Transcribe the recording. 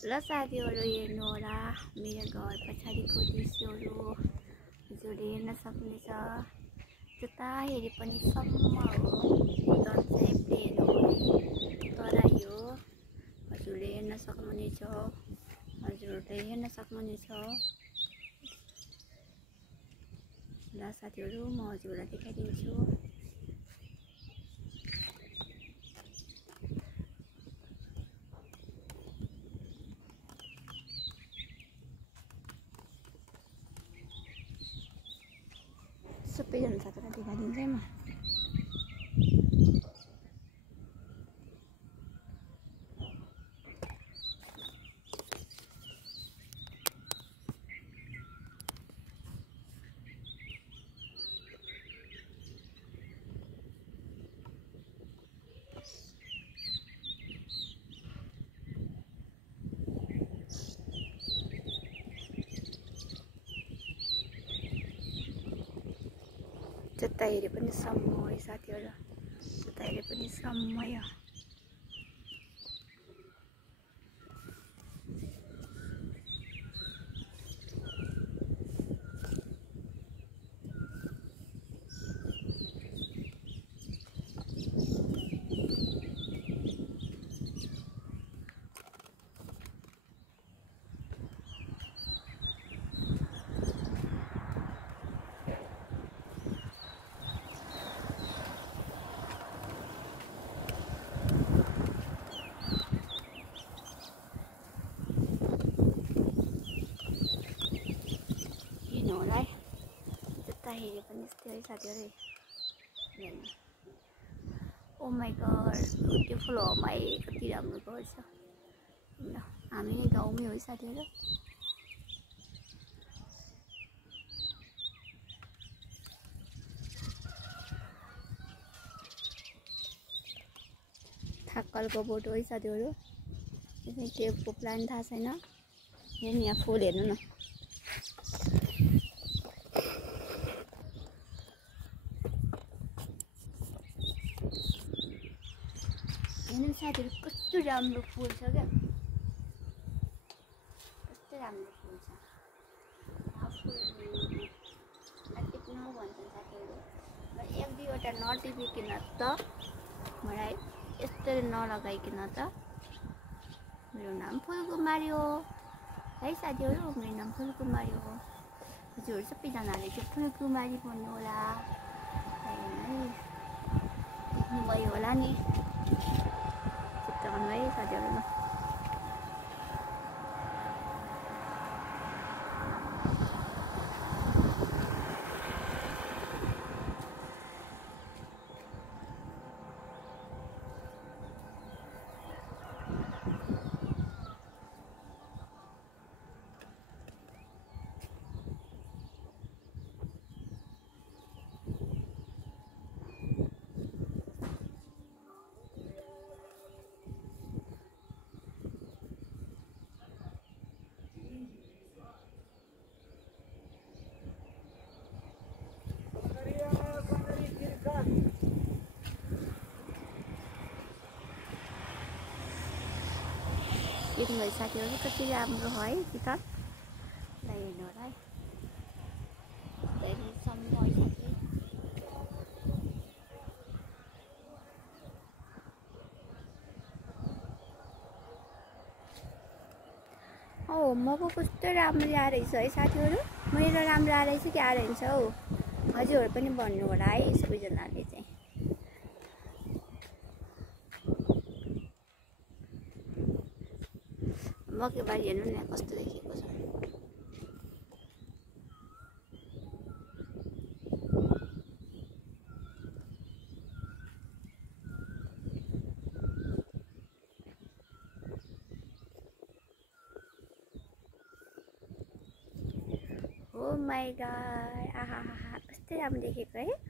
ल साथीहरू हेर्नु होला मेरो घर पछाडिको दृश्यहरू हजुरले हेर्न सक्नुहुनेछ। जता हेरे पनि सम्म हो तर चाहिँ प्लेन हो तर यो हजुरले हेर्न सक्नुहुनेछ। हजुरले हेर्न सक्नुहुनेछ। ल साथीहरू म हजुरलाई देखाइदिन्छु। सबैजना साथीलाई देखाइदिन्छ है म। जता हेरे पनि सम्म है साथीहरू, जता हेरे पनि सम्म हो। होला जता हेरे पनि यस्तै है साथीहरू। ओ माई गॉड ब्युटिफुल हो माई, कति राम्रो घर छ। हामी गाउँमै हो साथीहरू। थाकलको बोट हो है साथीहरू। टेपको प्लान थाहा छैन। हेर्नु यहाँ फुल हेर्नु न। हेर्नु साथीहरू कस्तो राम्रो फुल छ क्या, कस्तो राम्रो फुल छ। टिप्नु भन्छन् साथीहरू। एक दुईवटा नटिपिकन त मलाई यस्तरी नलगाइकन त। मेरो नाम फुलकुमारी हो है साथीहरू, मेरो नाम फुलकुमारी हो। हजुरहरू सबैजनाले चाहिँ फुलकुमारी भन्नु होला है, देख्नुभयो होला नि चित्रण है साथीहरू। हेर्नुभयो साथीहरू कति राम्रो हो है चित्र। हेर्नु होला है सम्म है साथी। होमवर्क कस्तो राम्रो आएछ है साथीहरू। मेरो राम्रो आएछ कि आएछ हौ। हजुरहरू पनि भन्नु होला है सबैजनाले चाहिँ। मकैबारी हेर्नु न कस्तो देखिएको छ। ओ माई गॉड, आहा कस्तो राम्रो देखेको है।